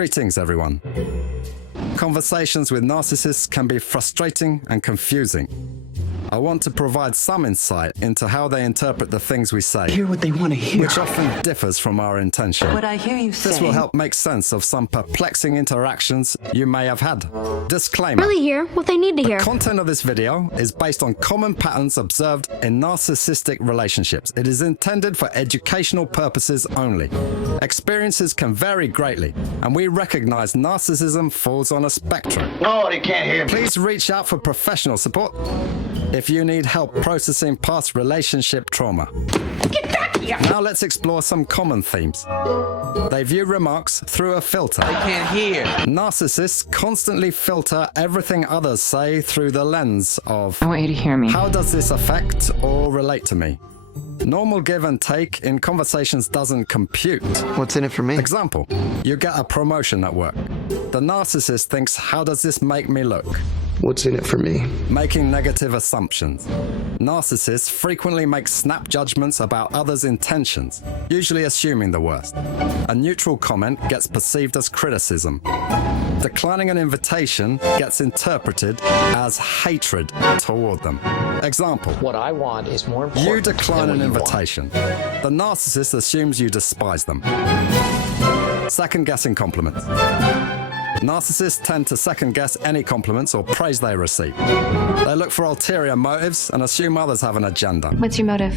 Greetings, everyone. Conversations with narcissists can be frustrating and confusing. I want to provide some insight into how they interpret the things we say, Hear what they want to hear. which often differs from our intention. What I hear you say. This will help make sense of some perplexing interactions you may have had. Disclaimer. Really hear what they need to hear. The content of this video is based on common patterns observed in narcissistic relationships. It is intended for educational purposes only. Experiences can vary greatly, and we recognize narcissism falls on a spectrum. No, they can't hear me. Please reach out for professional support if you need help processing past relationship trauma. Get back here! Now let's explore some common themes. They view remarks through a filter. I can't hear. Narcissists constantly filter everything others say through the lens of, I want you to hear me. how does this affect or relate to me? Normal give and take in conversations doesn't compute. What's in it for me? Example, you get a promotion at work. The narcissist thinks, how does this make me look? What's in it for me? Making negative assumptions. Narcissists frequently make snap judgments about others' intentions, usually assuming the worst. A neutral comment gets perceived as criticism. Declining an invitation gets interpreted as hatred toward them. Example, What I want is more important. you decline than an what you want. invitation. The narcissist assumes you despise them. Second-guessing compliments. Narcissists tend to second-guess any compliments or praise they receive. They look for ulterior motives and assume others have an agenda. What's your motive?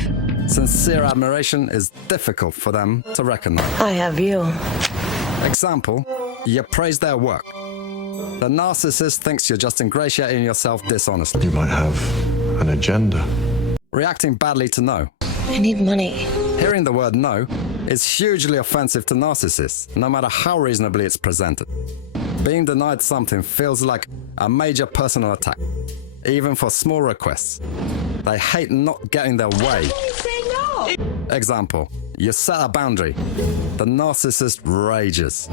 Sincere admiration is difficult for them to recognize. I have you. Example, you praise their work. The narcissist thinks you're just ingratiating yourself dishonestly. You might have an agenda. Reacting badly to no. I need money. Hearing the word no is hugely offensive to narcissists, no matter how reasonably it's presented. Being denied something feels like a major personal attack, even for small requests. They hate not getting their way. Say no. Example, you set a boundary. The narcissist rages.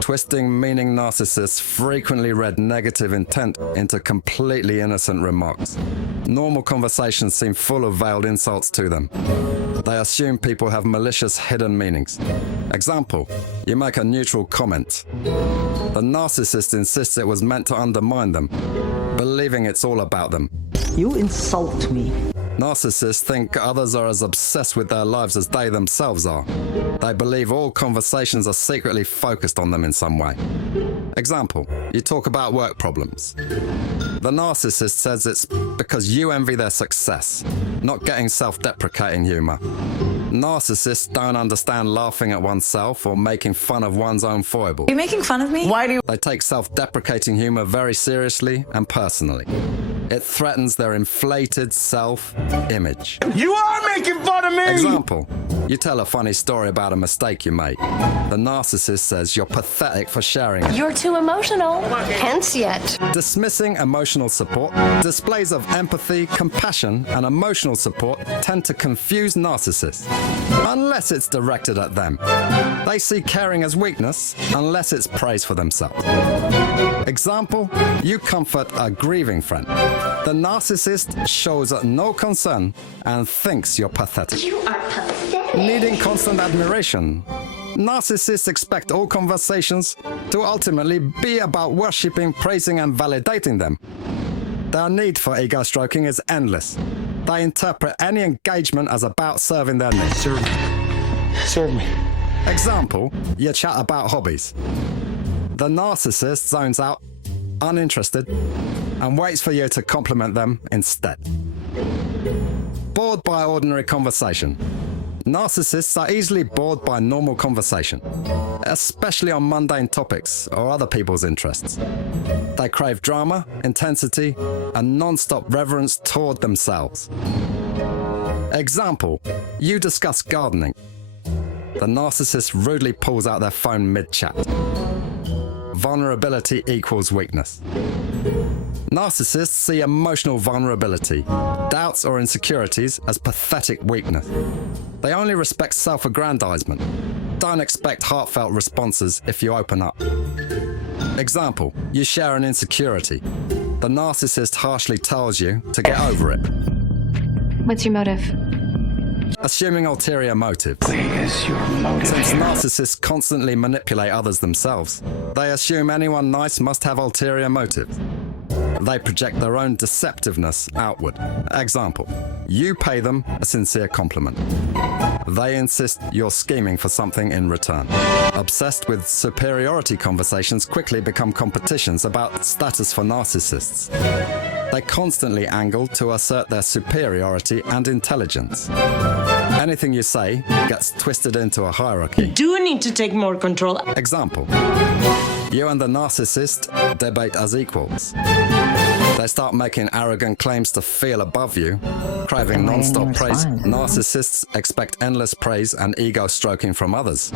Twisting meaning narcissists frequently read negative intent into completely innocent remarks. Normal conversations seem full of veiled insults to them. They assume people have malicious hidden meanings. Example, you make a neutral comment. The narcissist insists it was meant to undermine them, believing it's all about them. You insult me. Narcissists think others are as obsessed with their lives as they themselves are. They believe all conversations are secretly focused on them in some way. Example, you talk about work problems. The narcissist says it's because you envy their success, not getting self-deprecating humor. Narcissists don't understand laughing at oneself or making fun of one's own foible. You're making fun of me? Why do you? They take self-deprecating humor very seriously and personally. It threatens their inflated self-image. You are making fun of me! Example, you tell a funny story about a mistake you made. The narcissist says you're pathetic for sharing it. You're too emotional. Hence yet. Dismissing emotional support, displays of empathy, compassion, and emotional support tend to confuse narcissists, unless it's directed at them. They see caring as weakness, unless it's praise for themselves. Example, you comfort a grieving friend. The narcissist shows no concern and thinks you're pathetic. You are pathetic. Needing constant admiration. Narcissists expect all conversations to ultimately be about worshipping, praising, and validating them. Their need for ego stroking is endless. They interpret any engagement as about serving their needs. Serve me. Serve me. Example, you chat about hobbies. The narcissist zones out, uninterested, and waits for you to compliment them instead. Bored by ordinary conversation. Narcissists are easily bored by normal conversation, especially on mundane topics or other people's interests. They crave drama, intensity, and non-stop reverence toward themselves. Example, you discuss gardening. The narcissist rudely pulls out their phone mid-chat. Vulnerability equals weakness. Narcissists see emotional vulnerability, doubts or insecurities as pathetic weakness. They only respect self-aggrandizement. Don't expect heartfelt responses if you open up. Example, you share an insecurity. The narcissist harshly tells you to get over it. What's your motive? Assuming ulterior motives. Since narcissists constantly manipulate others themselves, they assume anyone nice must have ulterior motives. They project their own deceptiveness outward. Example, you pay them a sincere compliment. They insist you're scheming for something in return. Obsessed with superiority conversations quickly become competitions about status for narcissists. They constantly angle to assert their superiority and intelligence. Anything you say gets twisted into a hierarchy. You do need to take more control. Example, you and the narcissist debate as equals. They start making arrogant claims to feel above you. Craving non-stop praise, narcissists expect endless praise and ego stroking from others,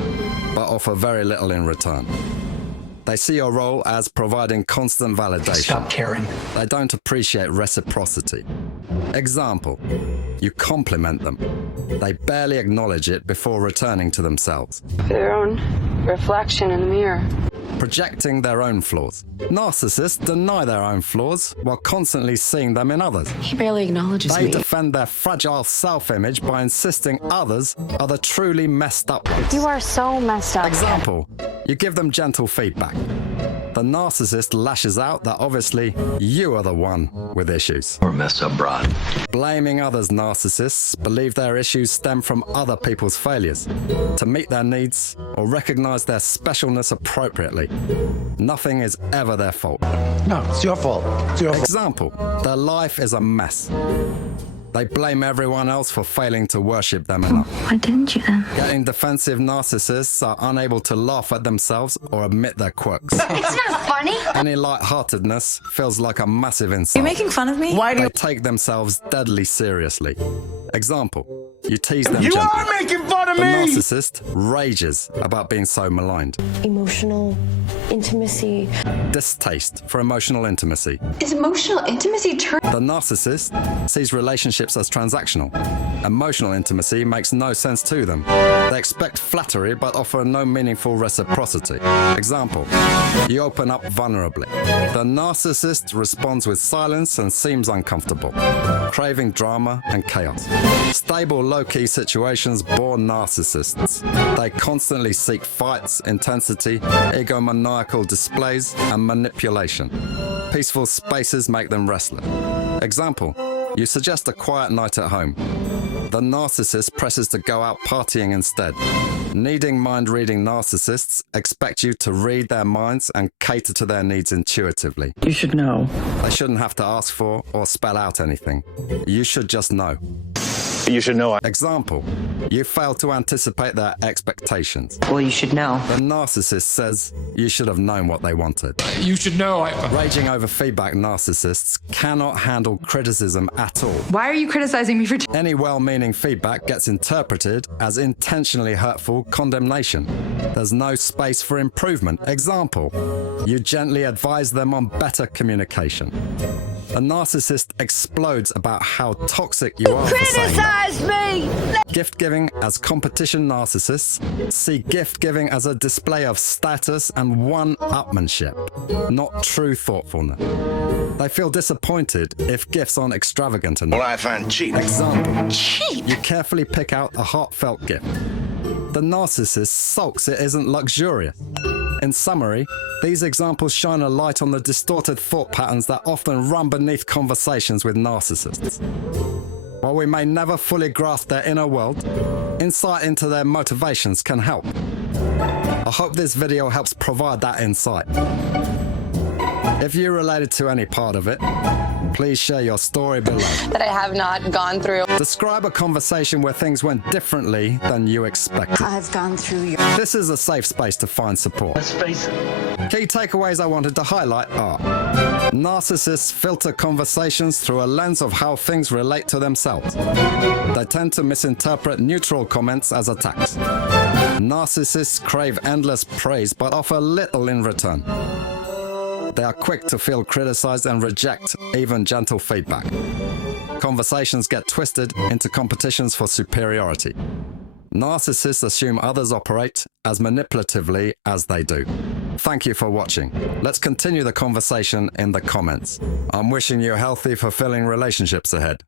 but offer very little in return. They see your role as providing constant validation. Stop caring. They don't appreciate reciprocity. Example, you compliment them. They barely acknowledge it before returning to themselves. Their own reflection in the mirror. Projecting their own flaws. Narcissists deny their own flaws while constantly seeing them in others. He barely acknowledges They me. defend their fragile self-image by insisting others are the truly messed up ones. You are so messed up. Example, you give them gentle feedback. The narcissist lashes out that obviously you are the one with issues. Or mess up broad. Blaming others, narcissists believe their issues stem from other people's failures to meet their needs or recognize their specialness appropriately. Nothing is ever their fault. No, it's your fault. It's your fault. Example, their life is a mess. They blame everyone else for failing to worship them enough. Why didn't you then? Getting defensive narcissists are unable to laugh at themselves or admit their quirks. It's not funny. Any lightheartedness feels like a massive insult. You're making fun of me? Why do They you... take themselves deadly seriously. Example, you tease them You gently. are making fun of The me! narcissist rages about being so maligned. Emotional intimacy. Distaste for emotional intimacy. Is emotional intimacy turned? The narcissist sees relationships as transactional. Emotional intimacy makes no sense to them. They expect flattery but offer no meaningful reciprocity. Example, you open up vulnerably. The narcissist responds with silence and seems uncomfortable, craving drama and chaos. Stable, low-key situations bore narcissists. They constantly seek fights, intensity, egomaniacal displays, and manipulation. Peaceful spaces make them restless. Example, you suggest a quiet night at home. The narcissist presses to go out partying instead. Needing mind-reading narcissists expect you to read their minds and cater to their needs intuitively. You should know. They shouldn't have to ask for or spell out anything. You should just know. You should know. Example, you fail to anticipate their expectations. Well, you should know. The narcissist says you should have known what they wanted. You should know. Raging over feedback narcissists cannot handle criticism at all. Why are you criticizing me for... Any well-meaning feedback gets interpreted as intentionally hurtful condemnation. There's no space for improvement. Example, you gently advise them on better communication. A narcissist explodes about how toxic you are for saying that. Gift-giving as competition narcissists see gift-giving as a display of status and one-upmanship, not true thoughtfulness. They feel disappointed if gifts aren't extravagant enough. What I find cheap. Example, you carefully pick out a heartfelt gift. The narcissist sulks it isn't luxurious. In summary, these examples shine a light on the distorted thought patterns that often run beneath conversations with narcissists. While we may never fully grasp their inner world, insight into their motivations can help. I hope this video helps provide that insight. If you related to any part of it, please share your story below. That I have not gone through. Describe a conversation where things went differently than you expected. I've gone through your... This is a safe space to find support. Let's face it. Key takeaways I wanted to highlight are: narcissists filter conversations through a lens of how things relate to themselves. They tend to misinterpret neutral comments as attacks. Narcissists crave endless praise but offer little in return. They are quick to feel criticized and reject even gentle feedback. Conversations get twisted into competitions for superiority. Narcissists assume others operate as manipulatively as they do. Thank you for watching. Let's continue the conversation in the comments. I'm wishing you healthy, fulfilling relationships ahead.